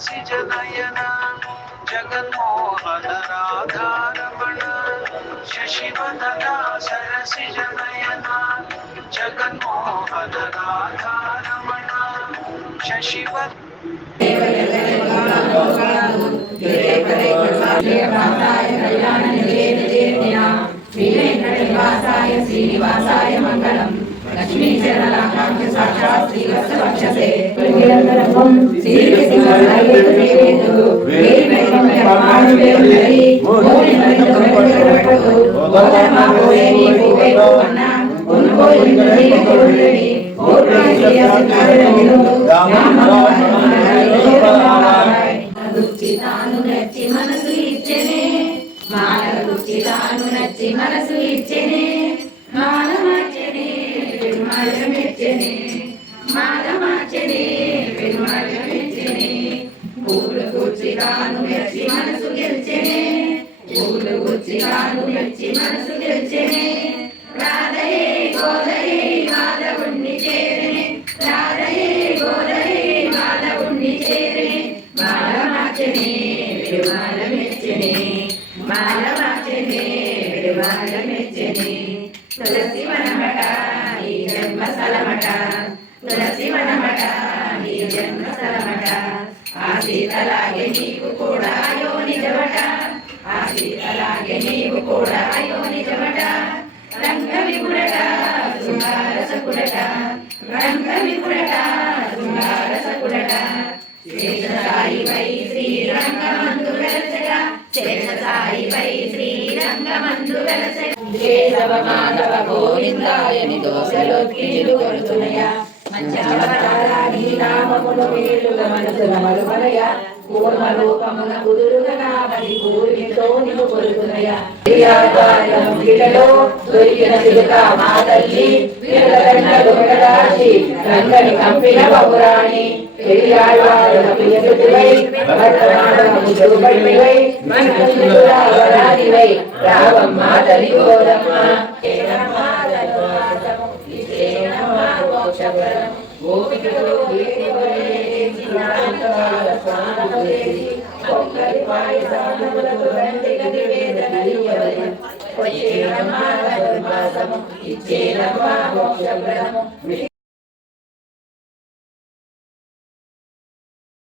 सरसिज नयन जगन्मोहन राधारमण शशिवदना सरसिज नयन जगन्मोहन राधारमण शशिवदना श्रीनिवासाय मंगलम लक्ष्मी चरणलाकांक्ष साक्षात् श्रीवत्सवक्षसे మనసు ఇచ్చెనే మనసు ఇచ్చెనే మాలమార్చెనే పెరుమాళమెచ్చెనే మాలమార్చెనే పెరుమాళమెచ్చెనే పూలు గుచ్చి తాను మెచ్చి మనసు గెలిచెనే పూలు గుచ్చి తాను మెచ్చి మనసు గెలిచెనే రాధయే గోదయే మాధవుణ్ణి చేరనే రాధయే గోదయే మాధవుణ్ణి చేరనే మాలమార్చెనే పెరుమాళమెచ్చెనే మాలమార్చెనే పెరుమాళమెచ్చెనే తులసి వనమట నీ జన్మ స్థలమట తులసి వనమట నీ జన్మ స్థలమట ఆ సీతలాగే నీవు కూడా అయో నిజమట ఆ సీతలాగే నీవు కూడా అయో నిజమట రంగ విపుడట శృంగారసకుడట రంగ విపుడట శృంగారసకుడట శేషసాయిపై శ్రీరంగమందు వెలసగా శేషసాయిపై శ్రీరంగమందు వెలసగా కేశవ మాధవ గోవిందాయని దోషలోత్కీలు కొలుతునయ మంచవరాని నామములు వీలుగా మనసున మరుమలయ పూర్వ రూపమున కుదురుగా నామది పూర్వితో నిన్ను కొలుతునయ దొరికిన సిలుక మా తల్లి విరగండలు రాశి రంగని కంపిన బహురాణి పెరియాళ్వారుల ప్రియసుతివై వర్తమానము చూపడివై మనసురావరాదివై రావమ్మ తల్లి గోరమ్మ గోపికలు ఇచ్చేనమ్మా మోక్షప్రదము